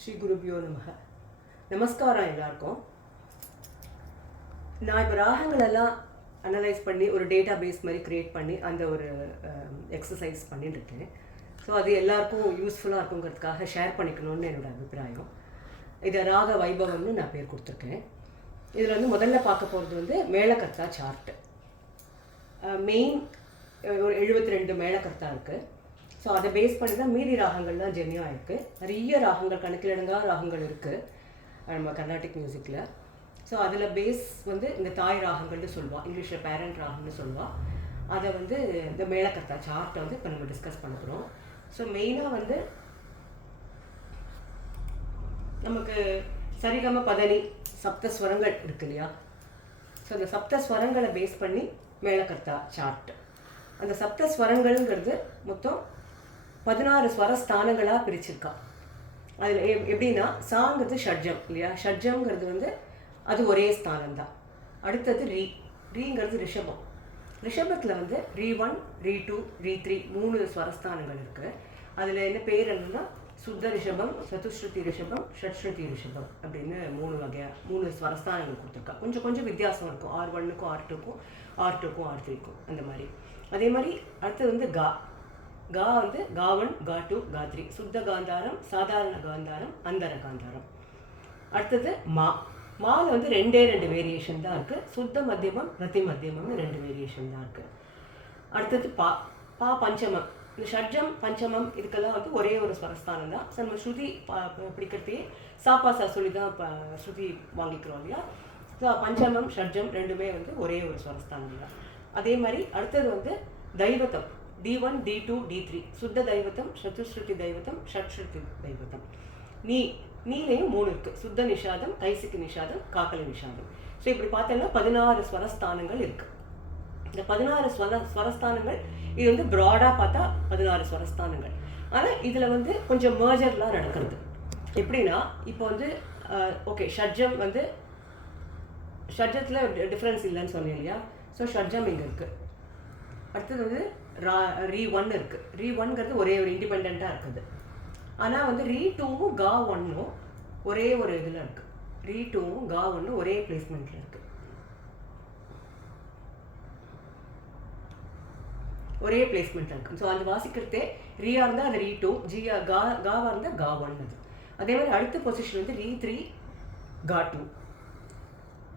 ஸ்ரீ குருபியோ நமக. நமஸ்காரம் எல்லாருக்கும். நான் இப்போ ராகங்களெல்லாம் அனலைஸ் பண்ணி ஒரு டேட்டா பேஸ் மாதிரி க்ரியேட் பண்ணி அந்த ஒரு எக்ஸசைஸ் பண்ணிட்டு இருக்கேன். ஸோ அது எல்லாருக்கும் யூஸ்ஃபுல்லாக இருக்குங்கிறதுக்காக ஷேர் பண்ணிக்கணும்னு என்னோடய அபிப்பிராயம். இதை ராக வைபவம்னு நான் பேர் கொடுத்துருக்கேன். இதில் வந்து முதல்ல பார்க்க போகிறது வந்து மேளகர்த்தா சார்ட்டு. மெயின் ஒரு 72 மேளகர்த்தா இருக்குது. ஸோ அதை பேஸ் பண்ணி தான் மீதி ராகங்கள்லாம் ஜென்யூவாக இருக்குது. நிறைய ராகங்கள், கணக்கிலடங்கா ராகங்கள் இருக்குது நம்ம கர்நாடிக் மியூசிக்கில். ஸோ அதில் பேஸ் வந்து இந்த தாய் ராகங்கள்னு சொல்லுவாள், இங்கிலீஷில் பேரண்ட் ராகம்னு சொல்லுவாள். அதை வந்து இந்த மேளகர்த்தா சார்ட்டை வந்து இப்போ நம்ம டிஸ்கஸ் பண்ண போகிறோம். ஸோ மெயினாக வந்து நமக்கு சரிகம பதனி சப்தஸ்வரங்கள் இருக்கு இல்லையா? ஸோ அந்த சப்தஸ்வரங்களை பேஸ் பண்ணி மேளகர்த்தா சார்ட். அந்த சப்தஸ்வரங்கள்ங்கிறது மொத்தம் 16 ஸ்வரஸ்தானங்களாக பிரிச்சிருக்கா. அதில் எப்படின்னா சாங்கிறது ஷட்ஜம் இல்லையா? ஷட்ஜம்ங்கிறது வந்து அது ஒரே ஸ்தானம்தான். அடுத்தது ரீங்கிறது ரிஷபம். ரிஷபத்தில் வந்து ரீ1, ரீ2, ரீ3 3 ஸ்வரஸ்தானங்கள் இருக்குது. அதில் என்ன பேர் என்னன்னா சுத்த ரிஷபம், சதுஸ்ருதி ரிஷபம், ஷட்ஸ்ருதி ரிஷபம் அப்படின்னு 3 ஸ்வரஸ்தானங்கள் கொடுத்துருக்கா. கொஞ்சம் கொஞ்சம் வித்தியாசம் இருக்கும், R1க்கும் R2க்கும், R2க்கும் R3க்கும் அந்த மாதிரி. அதே மாதிரி அடுத்தது வந்து கா வந்து கா1, கா2, கா3 சுத்த காந்தாரம், சாதாரண காந்தாரம், அந்தர காந்தாரம். அடுத்தது மாவில் வந்து 2 வேரியேஷன் தான் இருக்குது. சுத்த மத்தியமம், பிரதி மத்தியமம்னு 2 வேரியேஷன் தான் இருக்குது. அடுத்தது பா பஞ்சமம். இந்த ஷட்ஜம் பஞ்சமம் இதுக்கெல்லாம் வந்து ஒரே ஒரு ஸ்வரஸ்தானம் தான். ஸோ நம்ம ஸ்ருதி பிடிக்கிறதையே சாப்பா சொல்லி தான் ஸ்ருதி வாங்கிக்கிறோம் இல்லையா? ஸோ பஞ்சமம் ஷட்ஜம் ரெண்டுமே வந்து ஒரே ஒரு ஸ்வரஸ்தானம் தான். அதே மாதிரி அடுத்தது வந்து தைவத்தம், D1, D2, D3 சுத்த தைவத்தம், சதுஸ்ருதி தைவத்தம், ஷட்ஸ்ருதி தைவத்தம். நீலையும் 3 இருக்குது. சுத்த நிஷாதம், கைசிக்கு நிஷாதம், காக்கல நிஷாதம். ஸோ இப்படி பார்த்தோம்னா 16 ஸ்வரஸ்தானங்கள் இருக்குது. இந்த 16 ஸ்வரஸ்தானங்கள் இது வந்து ப்ராடாக பார்த்தா 16 ஸ்வரஸ்தானங்கள். ஆனால் இதில் வந்து கொஞ்சம் மேர்ஜர்லாம் நடக்கிறது. எப்படின்னா இப்போ வந்து ஓகே ஷட்ஜம் வந்து ஷட்ஜத்தில் டிஃப்ரென்ஸ் இல்லைன்னு சொன்னேன் இல்லையா? ஸோ ஷட்ஜம் இங்கே இருக்குது. அடுத்தது வந்து ரீ1 இருக்குது. ரீ1ங்கிறது ஒரே ஒரு இண்டிபெண்ட்டாக இருக்குது. ஆனால் வந்து ரீ2வும் கா1ம் ஒரே ஒரு இதில் இருக்குது. ரீ2வும் கா1ம் ஒரே பிளேஸ்மெண்ட்டில் இருக்குது. ஒரே பிளேஸ்மெண்ட்டில் இருக்குது. ஸோ அது வாசிக்கிறதே ரீயாக இருந்தால் அது ரீ2, காவாக இருந்தால் கா1 அது. அதே மாதிரி அடுத்த பொசிஷன் வந்து ரீ3, கா2.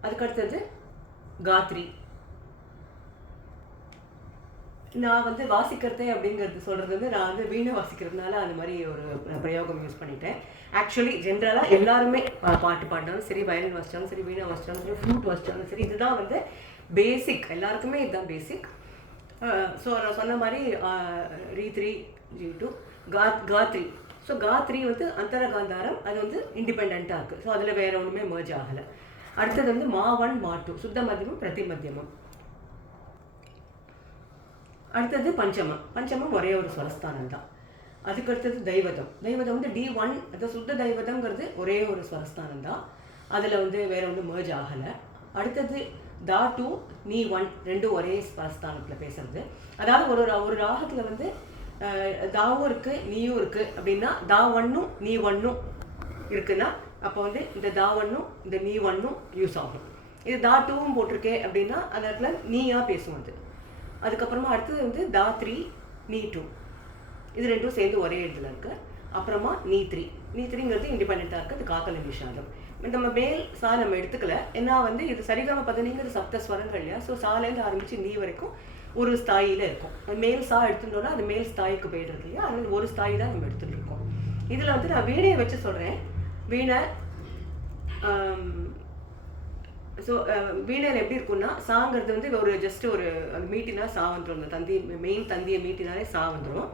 அதுக்கடுத்தது கா3. நான் வந்து வாசிக்கிறதே அப்படிங்கிறது சொல்கிறது வந்து நான் வந்து வீணை வாசிக்கிறதுனால அந்த மாதிரி ஒரு பிரயோகம் யூஸ் பண்ணிட்டேன். ஆக்சுவலி ஜென்ரலாக எல்லாருமே பாட்டு பாடினாலும் சரி, வயலின் வாசித்தாலும் சரி, வீணை வாசித்தாலும் சரி, ஃப்ளூட் வாசித்தாலும் சரி, இதுதான் வந்து பேசிக். எல்லாருக்குமே இதுதான் பேசிக். ஸோ நான் சொன்ன மாதிரி ரீ3, ரீ2, கா3. ஸோ கா3 வந்து அந்தர காந்தாரம், அது வந்து இண்டிபெண்ட்டாக இருக்குது. ஸோ அதில் வேறு ஒன்றுமே மர்ஜ் ஆகலை. அடுத்தது வந்து மா1, மா2 சுத்த மத்தியமும் பிரதி மத்தியமும். அடுத்தது பஞ்சமம் ஒரே ஒரு ஸ்வரஸ்தானம் தான். அதுக்கு அடுத்தது தைவதம் வந்து D1, அது சுத்த தைவதம்ங்கிறது ஒரே ஒரு ஸ்வரஸ்தானம் தான். அதில் வந்து வேற ஒன்றும் மர்ஜ் ஆகலை. அடுத்தது தா2, நீ1 ரெண்டும் ஒரே ஸ்வரஸ்தானத்தில் பேசுறது. அதாவது ஒரு ராகத்தில் வந்து தாவும் இருக்குது, நீயும் இருக்குது அப்படின்னா தா1ம் நீ1ம் இருக்குன்னா அப்போ வந்து இந்த தா1ம் இந்த நீ1ம் யூஸ் ஆகும். இது தா2வும் போட்டிருக்கே அப்படின்னா அந்த இடத்துல நீயாக பேசும் அது. அதுக்கப்புறமா அடுத்தது வந்து தா3, நீ2 இது ரெண்டும் சேர்ந்து ஒரே இடத்துல இருக்குது. அப்புறமா நீ3ங்கிறது இண்டிபெண்ட்டாக இருக்குது. அது காக்கல நிஷாதம். நம்ம மேல் சா நம்ம எடுத்துக்கல, ஏன்னா வந்து இது சரிகம பதனிங்கிறது சப்தஸ்வரங்கள் இல்லையா? ஸோ சாலேருந்து ஆரம்பித்து நீ வரைக்கும் ஒரு ஸ்தாயில இருக்கும். மேல் சா எடுத்துட்டோம்னா அது மேல் ஸ்தாய்க்கு போய்டுறது இல்லையா? அதனால ஒரு ஸ்தாயி தான் நம்ம எடுத்துகிட்டு இருக்கோம். இதில் வந்து நான் வீணையை வச்சு சொல்கிறேன். வீணை ஸோ வீணையில் எப்படி இருக்குன்னா சாங்கிறது வந்து ஒரு ஜஸ்ட் ஒரு அந்த மீட்டினா சா வந்துடும். அந்த தந்தி மெயின் தந்தியை மீட்டினாலே சா வந்துடும்.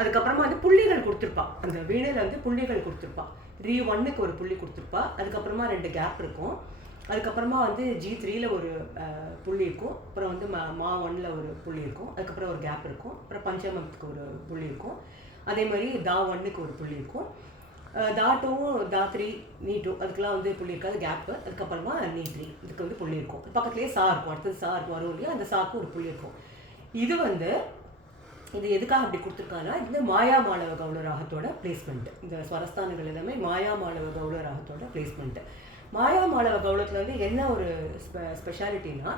அதுக்கப்புறமா வந்து புள்ளிகள் கொடுத்துருப்பா. அந்த வீணையில் வந்து புள்ளிகள் கொடுத்துருப்பா. ரீ1க்கு ஒரு புள்ளி கொடுத்துருப்பா. அதுக்கப்புறமா 2 கேப் இருக்கும். அதுக்கப்புறமா வந்து G3ல ஒரு புள்ளி இருக்கும். அப்புறம் வந்து மா1ல ஒரு புள்ளி இருக்கும். அதுக்கப்புறம் ஒரு கேப் இருக்கும். அப்புறம் பஞ்சமத்துக்கு ஒரு புள்ளி இருக்கும். அதே மாதிரி தா1க்கு ஒரு புள்ளி இருக்கும். தா2வும் தா3, நீ2 அதுக்கெல்லாம் வந்து புள்ளி இருக்காது, கேப்பு. அதுக்கப்புறமா நீ3 இதுக்கு வந்து புள்ளி இருக்கும். பக்கத்துலேயே சா இருக்கும். அடுத்தது சா இருக்கும், வரும் இல்லையா? அந்த சாக்கு ஒரு புள்ளி இருக்கும். இது வந்து இது எதுக்காக அப்படி கொடுத்துருக்காங்கன்னா இது மாயா மாளவ கவுள ராகத்தோட பிளேஸ்மெண்ட்டு. இந்த ஸ்வரஸ்தானங்கள் எல்லாமே மாயா மாளவ கவுள ராகத்தோட பிளேஸ்மெண்ட்டு. மாயா மாளவ கவுளத்தில் வந்து என்ன ஒரு ஸ்பெஷாலிட்டின்னா,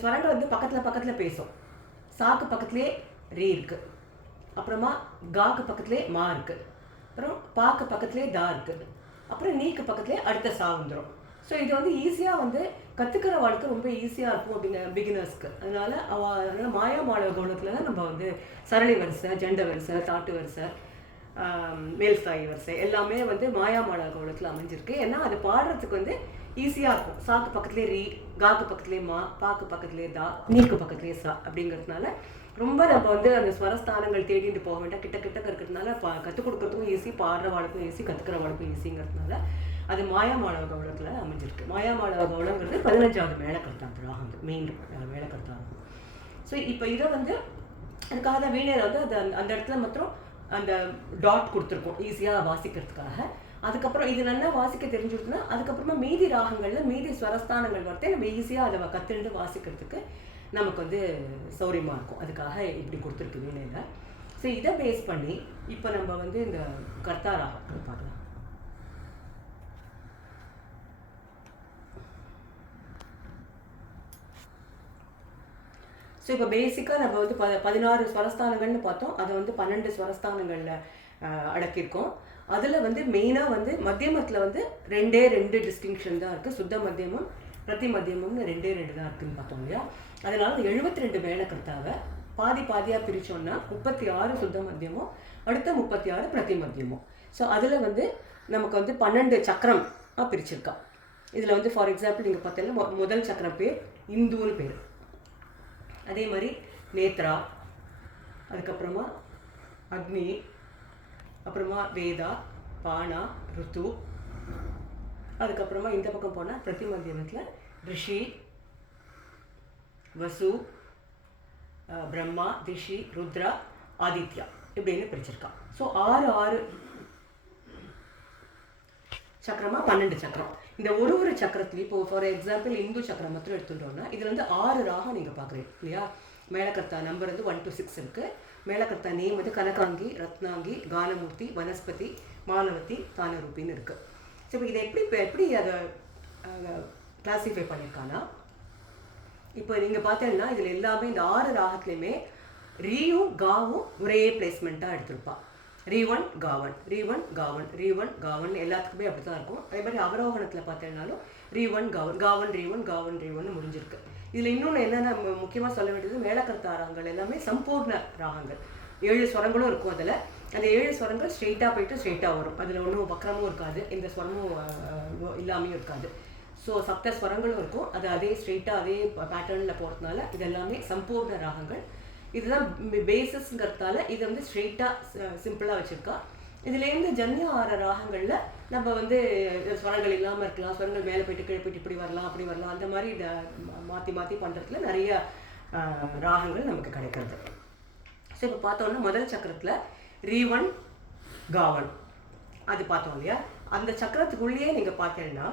ஸ்வரங்கள் வந்து பக்கத்தில் பேசும். சாக்கு பக்கத்துலேயே ரீ இருக்குது, அப்புறமா காக்கு பக்கத்துலேயே மா இருக்குது, அப்புறம் பாக்கு பக்கத்துலேயே தா இருக்குது, அப்புறம் நீக்கு பக்கத்துலேயே அடுத்த சா வந்துடும். ஸோ இது வந்து ஈஸியாக வந்து கற்றுக்கிற வாழ்க்கை ரொம்ப ஈஸியாக இருக்கும் அப்படிங்க பிகினர்ஸ்க்கு. அதனால் மாயா மாளவ கவுளத்தில் தான் நம்ம வந்து சரளி வரிசை, ஜெண்ட வரிசை, தாட்டு வரிசை, மேல்சாயி வரிசை எல்லாமே வந்து மாயா மாளவ கவுளத்தில் அமைஞ்சிருக்கு. ஏன்னா அது பாடுறதுக்கு வந்து ஈஸியாக இருக்கும். சாக்கு பக்கத்துலேயே ரீ, காக்கு பக்கத்துலேயே மா, பாக்கு பக்கத்துலேயே தா, நீக்கு பக்கத்துலேயே சா அப்படிங்கிறதுனால ரொம்ப நம்ம வந்து அந்த ஸ்வரஸ்தானங்கள் தேடிட்டு போக வேண்டாம். கிட்ட இருக்கிறதுனால கற்றுக் கொடுக்குறதுக்கும் ஈஸி, பாடுற வாழ்க்கும் ஈஸி, கற்றுக்கிற வாழ்க்கும் ஈஸிங்கிறதுனால அது மாயா மாளவ கவுளத்தில் அமைஞ்சிருக்கு. மாயா மாளவ கவுளங்கிறது 15வது மேளகர்த்தா ராகம், மெயின் மேளகர்த்தா ராகம். ஸோ இப்போ இதை வந்து அதுக்காக தான் வீணையில் வந்து அது அந்த இடத்துல மாத்திரம் அந்த டாட் கொடுத்துருக்கோம் ஈஸியாக வாசிக்கிறதுக்காக. அதுக்கப்புறம் இது நல்லா வாசிக்க தெரிஞ்சுடுச்சுன்னா அதுக்கப்புறமா மீதி ராகங்களில் மீதி ஸ்வரஸ்தானங்கள் வரத்தே நம்ம ஈஸியாக அதை கற்றுண்டு வாசிக்கிறதுக்கு நமக்கு வந்து சௌரியமாக இருக்கும். அதுக்காக இப்படி கொடுத்துருக்கு வீணையில். ஸோ இதை பேஸ் பண்ணி இப்போ நம்ம வந்து இந்த கர்த்தா ராகம் பார்க்கலாம். ஸோ இப்போ பேசிக்காக நம்ம வந்து 16 ஸ்வரஸ்தானங்கள்னு பார்த்தோம். அதை வந்து 12 ஸ்வரஸ்தானங்களில் அடக்கியிருக்கோம். அதில் வந்து மெயினாக வந்து மத்தியமத்தில் வந்து 2 டிஸ்டிங்ஷன் தான் இருக்குது. சுத்த மத்தியமும் பிரதி மத்தியமும்னு 2 தான் இருக்குதுன்னு பார்த்தோம் இல்லையா. அதனால 72 மேளகர்த்தாவை பாதியாக பிரித்தோம்னா 36 சுத்த மத்தியமும் அடுத்த 36 பிரதி மத்தியமும். ஸோ அதில் வந்து நமக்கு வந்து 12 சக்கரமாக பிரிச்சிருக்கா. இதில் வந்து ஃபார் எக்ஸாம்பிள் நீங்கள் பார்த்தீங்கன்னா முதல் சக்கரம் பேர் இந்துன்னு பேர், அதே மாதிரி நேத்ரா, அதுக்கப்புறமா அக்னி, அப்புறமா வேதா, பானா, ருத்து, அதுக்கப்புறமா இந்த பக்கம் போனால் பிரதி மத்தியமத்தில் ரிஷி, வசு, பிரம்மா, ரிஷி, ருத்ரா, ஆதித்யா இப்படின்னு பிரிச்சிருக்கான். ஸோ 6 சக்கரமா 12 சக்கரம். இந்த ஒரு சக்கரத்துலேயும் இப்போ ஃபார் எக்ஸாம்பிள் இந்து சக்கரம் மாத்திரம் எடுத்துட்டோம்னா இதில் வந்து 6 ராகம் நீங்கள் பார்க்குறீங்க இல்லையா. மேளகர்த்தா நம்பர் வந்து 1 to 6 இருக்குது. மேளகர்த்தா நேம் வந்து கனகாங்கி, ரத்னாங்கி, கானமூர்த்தி, வனஸ்பதி, மாலவதி, தானரூபின்னு இருக்குது. ஸோ இப்போ இதை எப்படி அதை கிளாஸிஃபை பண்ணியிருக்கான்னா, இப்போ நீங்கள் பார்த்தீங்கன்னா இதில் எல்லாமே இந்த 6 ராகத்துலேயுமே ரீயும் காவும் ஒரே பிளேஸ்மெண்ட்டாக எடுத்திருப்பா. ரீவன் காவன், ரீவன் காவன், ரீவன் காவன் எல்லாத்துக்குமே அப்படி தான் இருக்கும். அதே மாதிரி அவரோகணத்தில் பார்த்தீங்கன்னாலும் ரீவன் காவன், காவன் ரீவன், காவன் ரீவன் முடிஞ்சிருக்கு. இதில் இன்னொன்று என்னென்ன முக்கியமாக சொல்ல வேண்டியது, மேளகர்த்தா ராகங்கள் எல்லாமே சம்பூர்ண ராகங்கள். 7 ஸ்வரங்களும் இருக்கும். அதில் அந்த 7 ஸ்வரங்கள் ஸ்ட்ரெயிட்டாக போயிட்டு ஸ்ட்ரெயிட்டாக வரும். அதில் ஒன்றும் வக்கரமும் இருக்காது, எந்த ஸ்வரமும் இல்லாமையும் இருக்காது. ஸோ சப்த ஸ்வரங்களும் இருக்கும். அது அதே ஸ்ட்ரெயிட்டாக அதே பேட்டர்னில் போகிறதுனால இது எல்லாமே சம்பூர்ண ராகங்கள். இதுதான் பேசிஸ்ங்கிறதால இதை வந்து ஸ்ட்ரெயிட்டாக சிம்பிளாக வச்சுருக்கா. இதுலேருந்து ஜன்ய 6 ராகங்களில் நம்ம வந்து ஸ்வரங்கள் இல்லாமல் இருக்கலாம், ஸ்வரங்கள் மேலே போயிட்டு கீழே போயிட்டு இப்படி வரலாம் அப்படி வரலாம், அந்த மாதிரி இதை மாற்றி பண்ணுறதுல நிறைய ராகங்கள் நமக்கு கிடைக்கிறது. ஸோ இப்போ பார்த்தோன்னா முதல் சக்கரத்தில் ரீவன் காவன் அது பார்த்தோம் இல்லையா. அந்த சக்கரத்துக்குள்ளேயே நீங்கள் பார்த்தீங்கன்னா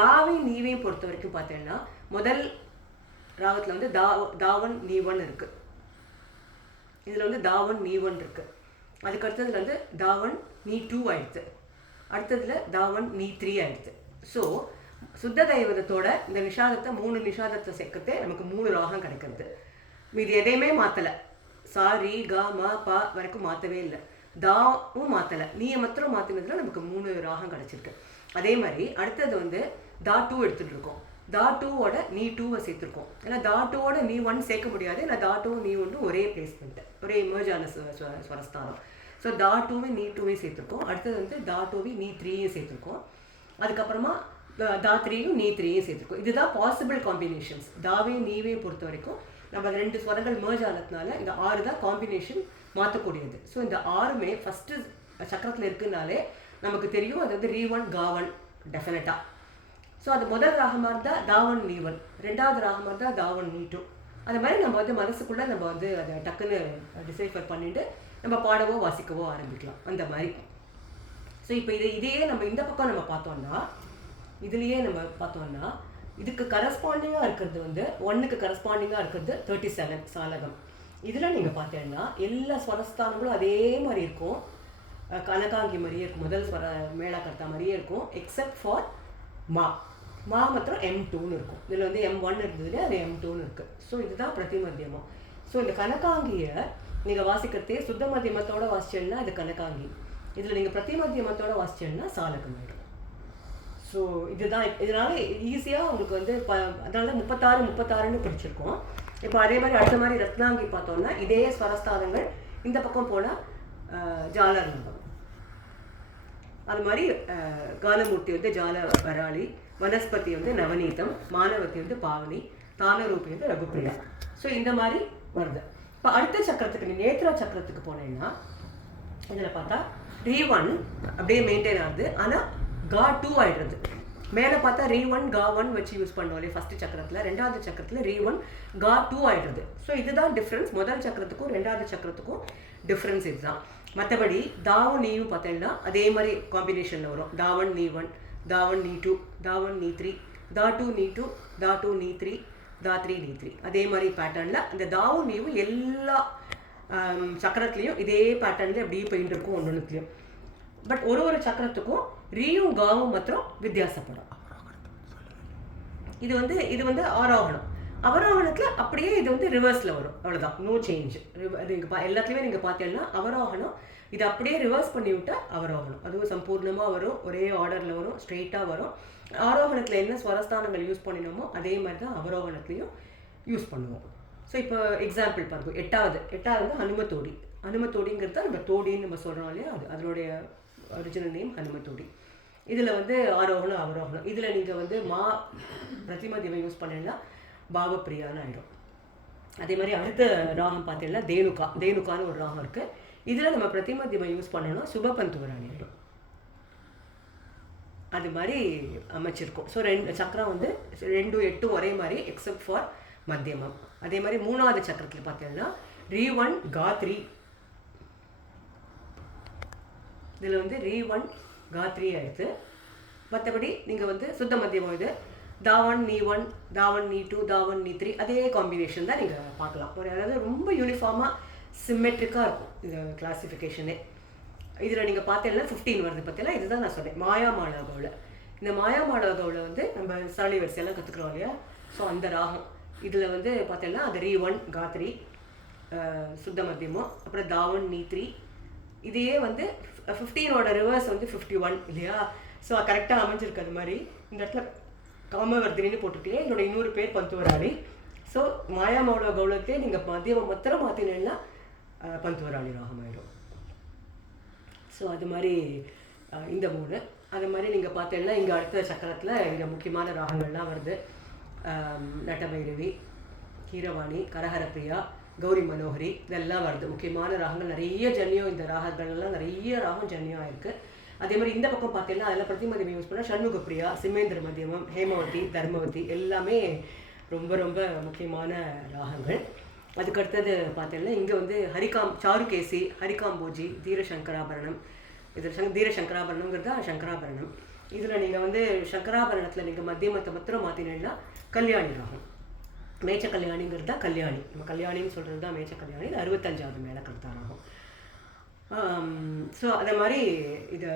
தாவை நீவையும் பொறுத்த வரைக்கும் பார்த்தீங்கன்னா முதல் ராகத்தில் வந்து தாவன் நீவன் இருக்குது. இதில் வந்து தாவன் நீவன் இருக்குது. அதுக்கு அடுத்ததுல வந்து தாவன் நீ 2 ஆயிடுது. அடுத்ததில் தாவன் நீ 3 ஆயிடுது. ஸோ சுத்த தைவதத்தோட இந்த நிஷாதத்தை 3 நிஷாதத்தை சேர்க்கத்தே நமக்கு 3 ராகம் கிடைக்கிறது. மீது எதையுமே மாற்றலை. சா ரீ கா மா பா வரைக்கும் மாற்றவே இல்லை. தாவும் மாற்றலை. நீயை மாத்திரம் மாற்றினதுல நமக்கு 3 ராகம் கிடச்சிருக்கு. அதே மாதிரி அடுத்தது வந்து தா 2 எடுத்துகிட்டு இருக்கோம். தா 2வோட நீ 2வை சேர்த்துருக்கோம். ஏன்னா தா 2வோட நீ 1 சேர்க்க முடியாது. ஏன்னா தா 2 நீ 1 ஒரே பிளேஸ்மெண்ட்டு, ஒரே எமர்ஜான ஸ்வரஸ்தானம். ஸோ தா 2வையும் நீ 2வையும் சேர்த்துருக்கோம். அடுத்தது வந்து தா 2வையும் நீ 3யும் சேர்த்துருக்கோம். அதுக்கப்புறமா தா 3யும் நீ 3யும் சேர்த்துருக்கோம். இதுதான் பாசிபிள் காம்பினேஷன்ஸ். தாவையும் நீவையும் பொறுத்த வரைக்கும் நம்ம 2 ஸ்வரங்கள் மேர்ஜ் ஆனதுனால இந்த 6 தான் காம்பினேஷன் மாற்றக்கூடியது. ஸோ இந்த 6மே ஃபஸ்ட்டு சக்கரத்தில் இருக்குனாலே நமக்கு தெரியும் அது வந்து ரீவன் காவன் டெஃபினட்டாக. ஸோ அது முதல் ராகமாக இருந்தால் தாவன் நீவன், 2வது ராகமாக இருந்தால் தாவன் நீ 2. அந்த மாதிரி நம்ம வந்து மனசுக்குள்ளே நம்ம வந்து அதை டக்குன்னு டிசைஃபர் பண்ணிவிட்டு நம்ம பாடவோ வாசிக்கவோ ஆரம்பிக்கலாம் அந்த மாதிரி. ஸோ இப்போ இதையே நம்ம இந்த பக்கம் நம்ம பார்த்தோம்னா, இதுலேயே நம்ம பார்த்தோம்னா இதுக்கு கரஸ்பாண்டிங்காக இருக்கிறது வந்து 1க்கு கரஸ்பாண்டிங்காக இருக்கிறது 37 சாலகம். இதில் நீங்கள் பார்த்தீங்கன்னா எல்லா ஸ்வரஸ்தானங்களும் அதே மாதிரி இருக்கும், கனகாங்கி மாதிரியே இருக்கும், முதல் ஸ்வர மேளகர்த்தா மாதிரியே இருக்கும், எக்ஸப்ட் ஃபார் மா. மா மாத்திரம் M2ன்னு இருக்கும். இதில் வந்து M1 இருந்ததுல அது M2ன்னு இருக்குது. ஸோ இதுதான் பிரதிமத்தியமம். ஸோ இந்த கனகாங்கியை நீங்கள் வாசிக்கிறதே சுத்த மத்தியமத்தோட வாசிச்சேன்னா அது கனகாங்கி, இதில் நீங்கள் பிரதிமத்தியமத்தோட வாசிச்சேன்னா சாலகம் ஆகிடும். ஸோ இதுதான் இதனால ஈஸியாக உங்களுக்கு வந்து அதனால தான் 36 பிடிச்சிருக்கோம். இப்போ அதே மாதிரி அடுத்த மாதிரி ரத்னாங்கி பார்த்தோம்னா இதே ஸ்வரஸ்தானங்கள் இந்த பக்கம் போனால் ஜாலர் நம்பம். அது மாதிரி காலமூர்த்தி வந்து ஜால வராளி, வனஸ்பதி வந்து நவநீதம், மானவத்தி வந்து பாவனி, தானரூபி வந்து ரகுப்பிரியா. ஸோ இந்த மாதிரி வருது. இப்போ அடுத்த சக்கரத்துக்கு நீ நேத்ரா சக்கரத்துக்கு போனேன்னா இதில் பார்த்தா ரீ1 அப்படியே மெயின்டைன் ஆகுது, ஆனால் Ga2 ஆகிடுறது. மேலே பார்த்தா ரீ1 Ga1 வச்சு யூஸ் பண்ணுவோம் ஃபஸ்ட்டு சக்கரத்தில், ரெண்டாவது சக்கரத்தில் ரீ1 Ga2 ஆகிடுறது. ஸோ இதுதான் டிஃப்ரென்ஸ், முதல் சக்கரத்துக்கும் ரெண்டாவது சக்கரத்துக்கும் டிஃப்ரென்ஸ் இதுதான். மற்றபடி தாவும் நீயும் பார்த்தீங்கன்னா அதே மாதிரி காம்பினேஷனில் வரும். தாவன் நீ1, தாவன் நீ2, தாவன் நீ3, தா2 நீ2, தா2 நீ3, தா3 நீ3. அதே மாதிரி பேட்டர்னில் அந்த தாவும் நீயும் எல்லா சக்கரத்துலேயும் இதே பேட்டர்னில் அப்படியே போயிட்டு இருக்கும் ஒன்றுத்துலேயும். பட் ஒரு சக்கரத்துக்கும் ரீயும் காவும் மாத்திரம் வித்தியாசப்படும். இது வந்து ஆரோகணம். அவரோகணத்தில் அப்படியே இது வந்து ரிவர்ஸில் வரும், அவ்வளோதான், நோ சேஞ்ச். அது எல்லாத்துலேயுமே நீங்கள் பார்த்தீங்கன்னா அவரோகணம் இது அப்படியே ரிவர்ஸ் பண்ணி விட்டால் அவரோகணம். அதுவும் சம்பூர்ணமாக வரும், ஒரே ஆர்டரில் வரும், ஸ்ட்ரெயிட்டாக வரும். ஆரோகணத்தில் என்ன ஸ்வரஸ்தானங்கள் யூஸ் பண்ணினோமோ அதே மாதிரி தான் அவரோகணத்துலேயும் யூஸ் பண்ணுவோம். ஸோ இப்போ எக்ஸாம்பிள் பாருங்க, எட்டாவது வந்து ஹனுமத்தோடி. ஹனுமத்தோடிங்கிறது தான் நம்ம தோடின்னு நம்ம சொல்கிறோம் இல்லையா, அதனுடைய ஒரிஜினல் நேம் ஹனுமத்தோடி. இதில் வந்து ஆரோகணம் அவரோகணம். இதில் நீங்கள் வந்து பிரதிமதியை யூஸ் பண்ணீங்கன்னா பாவப்பிரியான்னு ஆகிடும். அதே மாதிரி அடுத்த ராகம் பார்த்தீங்கன்னா தேனுக்கான்னு ஒரு ராகம் இருக்குது. இதில் நம்ம பிரதிமதியை யூஸ் பண்ணோன்னா சுபபந்துவராணி ஆகிடும். அது மாதிரி அமைச்சிருக்கும். ஸோ சக்கரம் வந்து 2, 8 ஒரே மாதிரி எக்ஸப்ட் ஃபார் மத்தியமம். அதே மாதிரி மூணாவது சக்கரத்தில் பார்த்தீங்கன்னா ரீ1 Ga3. இதில் வந்து ரீ1 Ga3 ஆகிடுது. மற்றபடி நீங்கள் வந்து சுத்த மத்தியமம் இது தாவன் நீ1, தாவன் நீ2, தாவன் நீ3 அதே காம்பினேஷன் தான் நீங்கள் பார்க்கலாம். அதாவது ரொம்ப யூனிஃபார்மாக சிம்மெட்ரிக்காக இருக்கும் இந்த கிளாஸிஃபிகேஷனே. இதில் நீங்கள் பார்த்தீங்கன்னா 15 வருது பார்த்தீங்கன்னா, இதுதான் நான் சொன்னேன் மாயாமாளகவில். இந்த மாயாமாளகவில் வந்து நம்ம சரளி வரிசையெல்லாம் கற்றுக்குறோம் இல்லையா, ஸோ அந்த ராகம் இதில் வந்து பார்த்தீங்கன்னா அது ரீ1 Ga3 சுத்த மத்தியமம், அப்புறம் தாவன் நீ3. இதையே வந்து 15ஓட ரிவர்ஸ் வந்து 51 இல்லையா, ஸோ கரெக்டாக அமைஞ்சிருக்கு. அது மாதிரி இந்த இடத்துல காமவர்தினின்னு போட்டிருக்கலையே, என்னோட இன்னொரு பேர் பந்துவராளி. ஸோ மாயாமாள கௌளத்தையே நீங்கள் மத்தியமம் மாத்திரம் மாற்றினீங்கன்னா பந்துவராளி ராகம் ஆகிடும். ஸோ அது மாதிரி இந்த 3. அது மாதிரி நீங்கள் பார்த்தீங்கன்னா இங்கே அடுத்த சக்கரத்தில் இங்கே முக்கியமான ராகங்கள்லாம் வருது. நட்டபைரவி, கீரவாணி, கரஹரப்பிரியா, கௌரி மனோஹரி இதெல்லாம் வருது. முக்கியமான ராகங்கள் நிறைய ஜன்யம், இந்த ராகங்கள்லாம் நிறைய ராகம் ஜன்யம் ஆயிருக்கு. அதே மாதிரி இந்த பக்கம் பார்த்தீங்கன்னா அதில் பிரதிமதியம் யூஸ் பண்ணால் சண்முகப்பிரியா, சிம்மேந்திர மத்தியமம், ஹேமவதி, தர்மவதி எல்லாமே ரொம்ப ரொம்ப முக்கியமான ராகங்கள். அதுக்கடுத்தது பார்த்தீங்கன்னா இங்கே வந்து சாருகேசி, ஹரிகாம்போஜி, தீரசங்கராபரணம். இதில் தீரசங்கராபரணம்ங்கிறது தான் சங்கராபரணம். இதில் நீங்கள் வந்து சங்கராபரணத்தில் நீங்கள் மத்தியமத்தை மாத்திரம் மாற்றினீங்கன்னா கல்யாணி ராகம். மேச்ச கல்யாணிங்கிறது தான் கல்யாணி, நம்ம கல்யாணின்னு சொல்கிறது தான் மேச்ச கல்யாணி. 65வது மேலே கர்த்தா ராகம். ஸோ அதே மாதிரி இது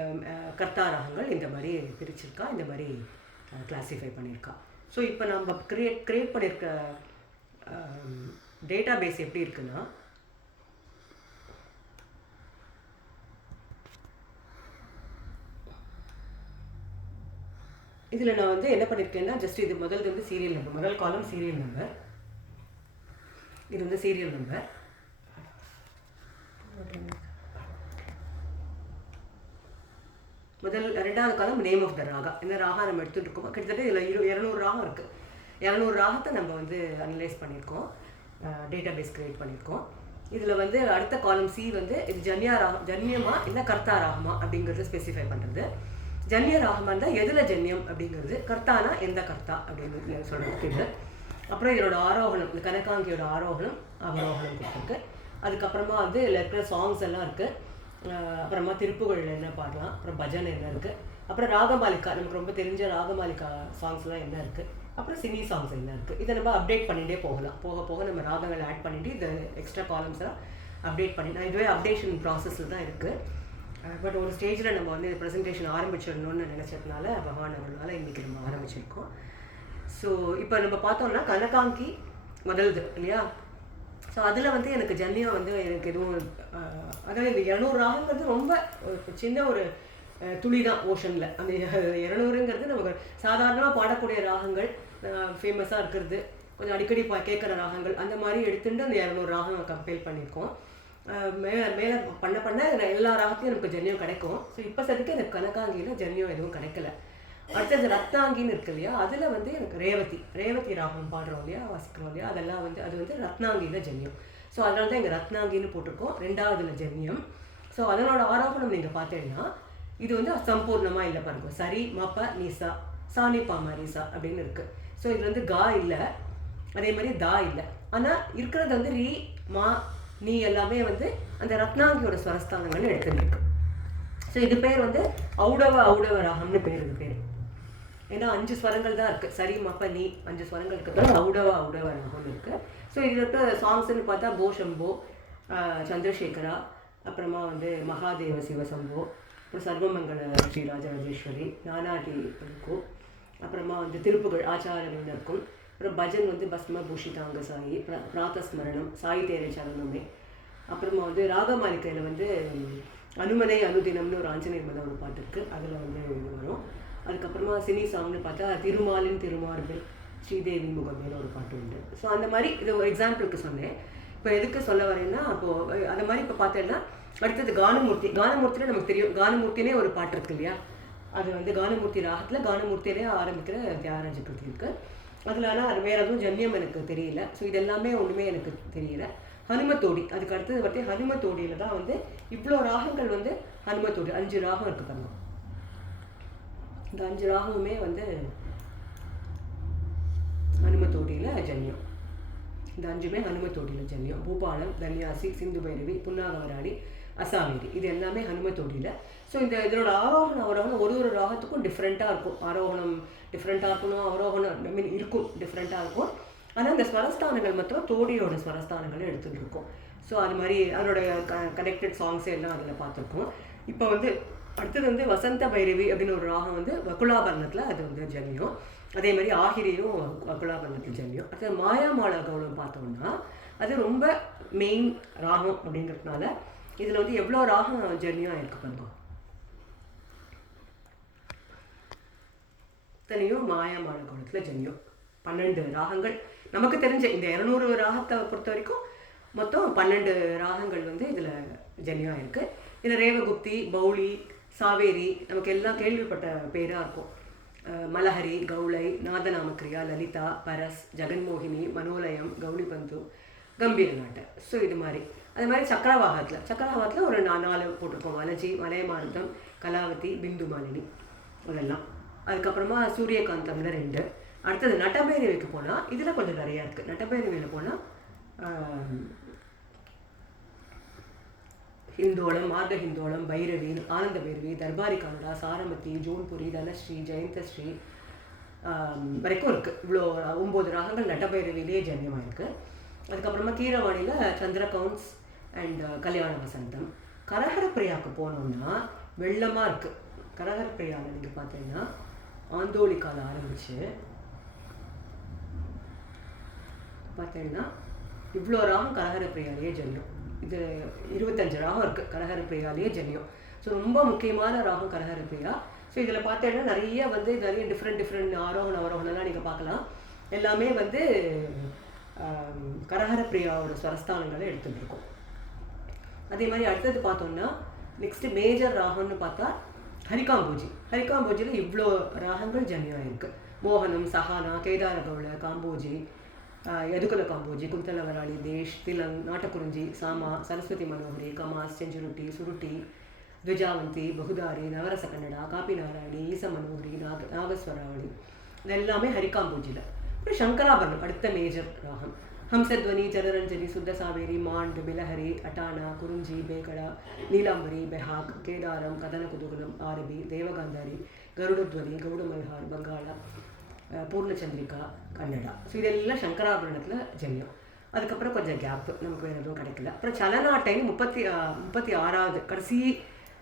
கர்த்தா ராகங்கள் இந்த மாதிரி பிரிச்சிருக்கா, இந்த மாதிரி கிளாஸிஃபை பண்ணியிருக்கா. ஸோ இப்போ நம்ம கிரியேட் பண்ணியிருக்க டேட்டா பேஸ் எப்படி இருக்குன்னா, இதில் நான் வந்து என்ன பண்ணியிருக்கேன்னா ஜஸ்ட் இது முதல்ல வந்து சீரியல் நம்பர், முதல் காலம் சீரியல் நம்பர், இது வந்து சீரியல் நம்பர். ரெண்டாவது காலம் நேம் ஆஃப் த ராகா. இந்த ராகா நம்ம எடுத்துகிட்டு இருக்கோம். கிட்டத்தட்ட இதில் 200 ராகம் இருக்குது. 200 ராகத்தை நம்ம வந்து அனலைஸ் பண்ணியிருக்கோம், டேட்டா பேஸ் கிரியேட் பண்ணியிருக்கோம். இதில் வந்து அடுத்த காலம் சி வந்து இது ஜன்யமா இல்லை கர்த்தா ராகமா அப்படிங்கிறது ஸ்பெசிஃபை பண்ணுறது. ஜன்ய ராகமாக இருந்தால் எதில் ஜன்யம் அப்படிங்கிறது, கர்த்தானா எந்த கர்த்தா அப்படின்னு சொல்கிறதுக்கு இது. அப்புறம் இதோட ஆரோகணம், இந்த கனகாங்கியோட ஆரோகணம் அவரோகணம் கொடுத்துருக்கு. அதுக்கப்புறமா வந்து இதில் இருக்கிற சாங்ஸ் எல்லாம் இருக்குது. அப்புறமா திருப்புகள் என்ன பாடலாம், அப்புறம் பஜன் என்ன இருக்குது, அப்புறம் ராகமாலிகா, நமக்கு ரொம்ப தெரிஞ்ச ராகமாலிகா சாங்ஸ்லாம் என்ன இருக்குது, அப்புறம் சினி சாங்ஸ் எல்லாம் இருக்குது. இதை நம்ம அப்டேட் பண்ணிகிட்டே போகலாம். போக போக நம்ம ராகங்கள் ஆட் பண்ணிவிட்டு இந்த எக்ஸ்ட்ரா காலம்ஸ்லாம் அப்டேட் பண்ணி நான் இதுவே அப்டேஷன் ப்ராசஸில் தான் இருக்குது. பட் ஒரு ஸ்டேஜில் நம்ம வந்து ப்ரெசன்டேஷன் ஆரம்பிச்சிடணும்னு நினச்சதுனால பகவான் அவர்களால் இன்றைக்கி நம்ம ஆரம்பிச்சிருக்கோம். ஸோ இப்போ நம்ம பார்த்தோம்னா கனகாங்கி முதல்து இல்லையா. ஸோ அதில் வந்து எனக்கு ஜன்யம் வந்து எனக்கு எதுவும் அதாவது இந்த 200 ராகங்கிறது ரொம்ப சின்ன ஒரு துளி தான் ஓஷனில். அந்த 200ங்கிறது நமக்கு சாதாரணமாக பாடக்கூடிய ராகங்கள், ஃபேமஸாக இருக்கிறது, கொஞ்சம் அடிக்கடி கேட்குற ராகங்கள், அந்த மாதிரி எடுத்துட்டு அந்த 200 ராகம் கம்பேர் பண்ணியிருக்கோம். மேலே மேலே பண்ண பண்ண எல்லா ராகத்தையும் எனக்கு ஜன்யம் கிடைக்கும். ஸோ இப்போ சதுக்கு எனக்கு கனகாங்கியில் ஜன்யம் எதுவும் கிடைக்கல. அடுத்தது ரத்னாங்கின்னு இருக்கு இல்லையா, அதில் வந்து எனக்கு ரேவதி ராகம் பாடுறோம் இல்லையா, வாசிக்கிறோம் இல்லையா, அதெல்லாம் வந்து அது வந்து ரத்னாங்கியில் ஜன்யம். ஸோ அதனால தான் இங்கே ரத்னாங்கின்னு போட்டிருக்கோம். 2வதுல ஜன்யம். ஸோ அதனோட ஆரோபணம் நீங்கள் பார்த்தீங்கன்னா இது வந்து சம்பூர்ணமாக இல்லை பாருங்க. சரி மப்ப நீசா சாணி பாமாரிசா அப்படின்னு இருக்குது. ஸோ இது வந்து கா இல்லை, அதே மாதிரி தா இல்லை. ஆனால் இருக்கிறது வந்து ரீ மா நீ எல்லாமே வந்து அந்த ரத்னாங்கியோட ஸ்வரஸ்தானங்கள்னு எடுத்துருக்கு. ஸோ இது பேர் வந்து ஔடவ ராகம்னு பேர். இது பேர் ஏன்னா 5 ஸ்வரங்கள் தான் இருக்குது. சரி மப்ப நீ 5 ஸ்வரங்கள் இருக்கிறது ஔடவ ராகம்னு இருக்குது. ஸோ இதில் இருக்க சாங்ஸ்ன்னு பார்த்தா போஷம்போ, சந்திரசேகரா, அப்புறமா வந்து மகாதேவ சிவசம்போ, அப்புறம் சர்வமங்கல ஸ்ரீ ராஜராஜேஸ்வரி, நானாட்டி இருக்கும், அப்புறமா வந்து திருப்புகள் ஆச்சாரன் இருக்கும், அப்புறம் பஜன் வந்து பஸ்ம பூஷிதாங்க சாயி, பிராத்தஸ்மரணம், சாயி தேரை சரணமே, அப்புறமா வந்து ராகமாலிக்கையில் வந்து அனுமனை அனுதினம்னு ஒரு ஆஞ்சநேயர் மத ஒரு பாட்டு இருக்குது, அதில் வந்து இது வரும். அதுக்கப்புறமா சினி சாங்னு பார்த்தா திருமாலின் திருமார்பில் ஸ்ரீதேவி முகமேனு ஒரு பாட்டு உண்டு. ஸோ அந்த மாதிரி இது ஒரு எக்ஸாம்பிளுக்கு சொன்னேன். இப்போ எதுக்கு சொல்ல வரேன்னா, அப்போது அந்த மாதிரி இப்போ பார்த்தேன்னா அடுத்தது கானமூர்த்தியில் நமக்கு தெரியும். கானமூர்த்தினே ஒரு பாட்டு இருக்கு இல்லையா, அது வந்து கானமூர்த்தி ராகத்தில் கானமூர்த்தியிலே ஆரம்பிக்கிற தியாகராஜ கிருதி இருக்குது. அதில் ஆனால் அது வேறு எதுவும் ஜன்யம் எனக்கு தெரியல. ஸோ இதெல்லாமே ஒன்றுமே எனக்கு தெரியல. ஹனுமத்தோடி அதுக்கு அடுத்தது பற்றி ஹனுமத்தோடியில் தான் வந்து இவ்வளோ ராகங்கள் வந்து ஹனுமத்தோடி 5 ராகம் இருக்குது பாருங்க. இந்த 5 ராகமுமே வந்து ஹனுமத்தோடியில் ஜன்யம். இந்த 5மே ஹனுமத்தோடியில் ஜன்யம். பூபாலம், தன்யாசி, சிந்து பைரவி, புன்னாகவராடி, அசாவேரி, இது எல்லாமே ஹனுமத்தோடியில். ஸோ இதனோட அவரோகணம் ஒரு ராகத்துக்கும் டிஃப்ரெண்ட்டாக இருக்கும். ஆரோகணம் டிஃப்ரெண்ட்டாக இருக்கணும், அவரோகணம் இருக்கும் டிஃப்ரெண்ட்டாக இருக்கும். ஆனால் இந்த ஸ்வரஸ்தானங்கள் மற்றும் தோடியோட ஸ்வரஸ்தானங்களும் எடுத்துகிட்டு இருக்கும். ஸோ அது மாதிரி அதோட கனெக்டட் சாங்ஸே எல்லாம் அதில் பார்த்துருக்கோம். இப்போ வந்து அடுத்தது வந்து வசந்த பைரவி அப்படின்னு ஒரு ராகம் வந்து வகுலாபரணத்தில் அது வந்து ஜன்யம். அதே மாதிரி ஆகிரியும் வகுலாபரணத்தில் ஜன்யம். அடுத்தது மாயாமாள கௌளம் பார்த்தோம்னா அது ரொம்ப மெயின் ராகம் அப்படிங்கிறதுனால இதில் வந்து எவ்வளோ ராகம் ஜன்யம் இருக்குது பண்ணுவோம். இத்தனையும் மாயாமாள கௌளத்தில் ஜன்யம். 12 ராகங்கள் நமக்கு தெரிஞ்ச இந்த 200 ராகத்தை பொறுத்த வரைக்கும் மொத்தம் 12 ராகங்கள் வந்து இதில் ஜன்யம் இருக்குது. இதில் ரேவகுப்தி, பௌளி, சாவேரி நமக்கு எல்லாம் கேள்விப்பட்ட பேராக இருக்கும். மலஹரி, கௌளை, நாதநாமக்ரியா, லலிதா, பரஸ், ஜெகன்மோகினி, மனோலயம், கௌளிபந்து, கம்பீர நாட்டு. ஸோ இது மாதிரி அது மாதிரி சக்கரவாகத்தில் ஒரு 4 போட்டிருக்கோம். வலஜி, மலையமாருதம், கலாவதி, பிந்து மாலினி அதெல்லாம். அதுக்கப்புறமா சூரியகாந்தம்ல 2. அடுத்தது நட்டபைரவிக்கு போனால் இதில் கொஞ்சம் நிறையா இருக்குது. நட்டபைரவியில் போனால் ஹிந்தோளம், மார்க ஹிந்தோளம், பைரவி, ஆனந்த பைரவி, தர்பாரி கன்னடா, சாரமதி, ஜோன்புரி, தனஸ்ரீ, ஜெயந்தஸ்ரீ வரைக்கும் இருக்குது. இவ்வளோ 9 ராகங்கள் நட்டபைரவிலே ஜன்யமாக இருக்குது. அதுக்கப்புறமா கீரவாணியில் சந்திரகவுன்ஸ் அண்ட் கல்யாண வசந்தம். கரஹர பிரியாவுக்கு போனோம்னா வெள்ளமாக இருக்குது. கரஹர பிரியாவில் நீங்கள் பார்த்தீங்கன்னா ஆந்தோலிக்கால ஆரம்பித்து பார்த்தீங்கன்னா இவ்வளோ ராகம் கரஹர பிரியாலேயே ஜன்யம். இது 25 ராகம் இருக்குது கரஹர பிரியாலேயே ஜன்யம். ஸோ ரொம்ப முக்கியமான ராகம் கரஹர பிரியா. ஸோ இதில் பார்த்தீங்கன்னா நிறைய டிஃப்ரெண்ட் அவரோகணம்லாம் நீங்கள் பார்க்கலாம். எல்லாமே வந்து கரஹர பிரியாவோட ஸ்வரஸ்தானங்களை எடுத்துகிட்டு இருக்கோம். அதே மாதிரி அடுத்தது பார்த்தோம்னா நெக்ஸ்ட்டு மேஜர் ராகம்னு பார்த்தா ஹரிகாம்போஜியில் இவ்வளோ ராகங்கள் ஜன்யம் இருக்குது. மோகனம், சஹானா, கேதார கௌள, காம்போஜி, யதுகுல காம்போஜி, குந்தலவராளி, தேஷ், திலங், நாட்டக்குறிஞ்சி, சாமா, சரஸ்வதி மனோகரி, கமாஸ், செஞ்சுருட்டி, சுருட்டி, துஜாவந்தி, பகுதாரி, நவரச கன்னடா, காப்பி நாராயணி, ஈச மனோகரி, நாகஸ்வராவளி, இது எல்லாமே ஹரிகாம்போஜியில். அப்புறம் சங்கராபரணம் அடுத்த மேஜர் ராகம். ஹம்சத்வனி, ஜலரஞ்சனி, சுத்த சாவேரி, மாண்டு, பிலஹரி, அட்டானா, குறிஞ்சி, பேகடா, நீலாம்பரி, பெஹாக், கேதாரம், கதன குதுகுலம், ஆரபி, தேவகாந்தாரி, கருடத்வனி, கௌடமல்ஹார், பங்காளா, பூர்ணச்சந்திரிகா கன்னடா. ஸோ இதெல்லாம் சங்கராபரணத்தில் ஜன்யம். அதுக்கப்புறம் கொஞ்சம் கேப்பு, நமக்கு வேறு எதுவும் கிடைக்கல. அப்புறம் சலநாட்டைன்னு 36வது கடைசி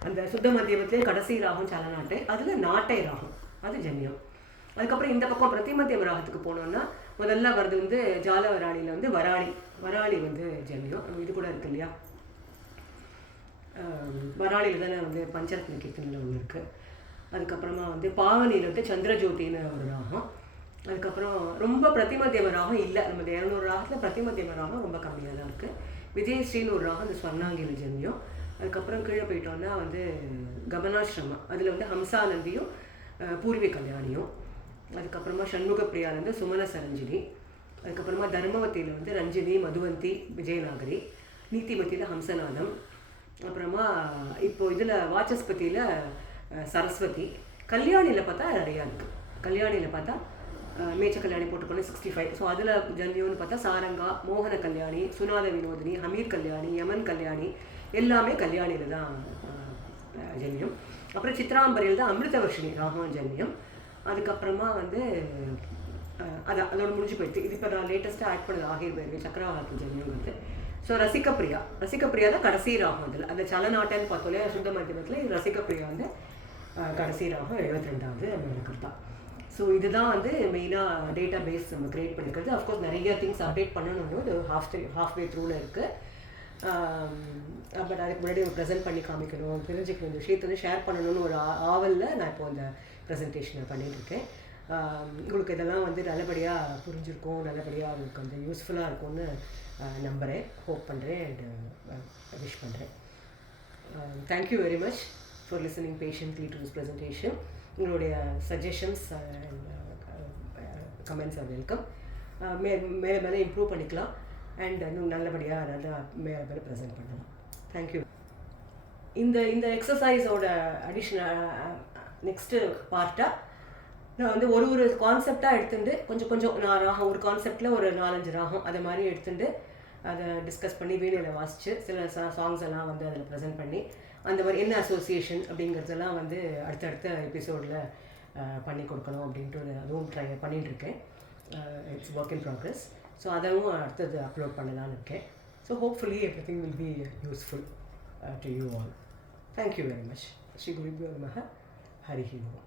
அந்த சுத்த மத்தியமத்திலே கடைசி ராகம் சலநாட்டை, அதில் நாட்டை ராகம், அது ஜன்யம். அதுக்கப்புறம் இந்த பக்கம் பிரதிமத்தியம் ராகத்துக்கு போனோம்னா முதல்ல வருது வந்து ஜால வராளியில் வந்து வராளி வந்து ஜன்யம். இது கூட இருக்கு இல்லையா, வராளியில் தானே வந்து பஞ்சரத்ன கீர்த்தனில் ஒன்று இருக்குது. அதுக்கப்புறமா வந்து பாவனியில் வந்து சந்திரஜோதின்னு ஒரு ராகம். அதுக்கப்புறம் ரொம்ப பிரதிமத்தியம ராகம் இல்லை, நம்ம 200 ராகத்தில் பிரதிமத்தியம ராகம் ரொம்ப கம்மியாக தான் இருக்குது. விஜயஸ்ரீன்னு ஒரு ராகம், அந்த ஸ்வர்ணாங்கில ஜன்யம். அதுக்கப்புறம் கீழே போயிட்டோன்னா வந்து கமனாசிரமம், அதில் வந்து ஹம்சானந்தியும் பூர்வி கல்யாணியும். அதுக்கப்புறமா சண்முகப்பிரியாலேருந்து சுமன சரஞ்சினி. அதுக்கப்புறமா தர்மவத்தியில் வந்து ரஞ்சினி, மதுவந்தி, விஜயநாகரி. நீதிமத்தியில் ஹம்சநாதம். அப்புறமா இப்போ இதில் வாச்சஸ்பதியில் சரஸ்வதி. கல்யாணியில் பார்த்தா நிறையா இருக்குது. கல்யாணியில் பார்த்தா மேச்ச கல்யாணி போட்டுக்கொண்டு 65. ஸோ அதில் ஜன்யோன்னு பார்த்தா சாரங்கா, மோகன கல்யாணி, சுனாத வினோதினி, ஹமீர் கல்யாணி, யமன் கல்யாணி, எல்லாமே கல்யாணியில் தான் ஜன்யம். அப்புறம் சித்ராம்பரியில் தான் அமிர்தவர்ஷினி ராகம் ஜன்யம். அதுக்கப்புறமா வந்து அதோட முடிஞ்சு போயிடுச்சு. இது இப்போ நான் லேட்டஸ்ட்டாக ஆட் பண்ணது ஆகிர் பேருக்கு சக்கரவாகத்து ஜன்யங்கிறது. ஸோ ரசிகப்பிரியா தான் கடைசி ராகம். அதில் அந்த சலநாட்டைன்னு பார்த்தோம் சுத்த மத்தியமத்தில், இது ரசிகப்பிரியா வந்து கடைசி ராகம் 72வது மேலகர்த்தா. ஸோ இதுதான் வந்து மெயினாக டேட்டா பேஸ் நம்ம க்ரியேட் பண்ணிக்கிறது. அஃப்கோர்ஸ் நிறைய திங்ஸ் அப்டேட் பண்ணணும்னு இது ஹாஃப்வே த்ரூவில் இருக்குது. பட் அதுக்கு முன்னாடி ப்ரெசென்ட் பண்ணி காமிக்கணும், தெரிஞ்சுக்கணும், இந்த விஷயத்தை வந்து ஷேர் பண்ணணும்னு ஒரு ஆவலில் நான் இப்போ அந்த ப்ரெசன்டேஷனை பண்ணிகிட்ருக்கேன். உங்களுக்கு இதெல்லாம் வந்து நல்லபடியாக புரிஞ்சிருக்கும், நல்லபடியாக உங்களுக்கு வந்து யூஸ்ஃபுல்லாக இருக்கும்னு நம்புகிறேன், ஹோப் பண்ணுறேன் அண்ட் விஷ் பண்ணுறேன். Thank you very much for listening patiently to this presentation. உங்களுடைய suggestions and comments are welcome. மேலே இம்ப்ரூவ் பண்ணிக்கலாம் அண்ட் இன்னும் நல்லபடியாக நல்லா மேலே ப்ரெசென்ட் பண்ணலாம். தேங்க்யூ. இந்த எக்ஸசைஸோட அடிஷ்னல் நெக்ஸ்ட்டு பார்ட்டாக நான் வந்து ஒரு கான்செப்டாக எடுத்துட்டு கொஞ்சம் நான் ராகம் ஒரு கான்செப்டில் ஒரு 4-5 ராகம் அதை மாதிரி எடுத்துட்டு அதை டிஸ்கஸ் பண்ணி வீடியோவில் வாசித்து சில சாங்ஸ் எல்லாம் வந்து அதில் ப்ரெசென்ட் பண்ணி அந்த மாதிரி என்ன அசோசியேஷன் அப்படிங்கிறதெல்லாம் வந்து அடுத்தடுத்த எபிசோடில் பண்ணி கொடுக்கணும் அப்படின்ட்டு அதுவும் ட்ரை பண்ணிகிட்ருக்கேன். It's work in progress. So அதுவும் அடுத்தது அப்லோட் பண்ணலான்னு இருக்கேன். So hopefully everything will be useful to you all. Thank you very much. Shri குருபியோ நமஹ. ஹரிஹி ஓம்.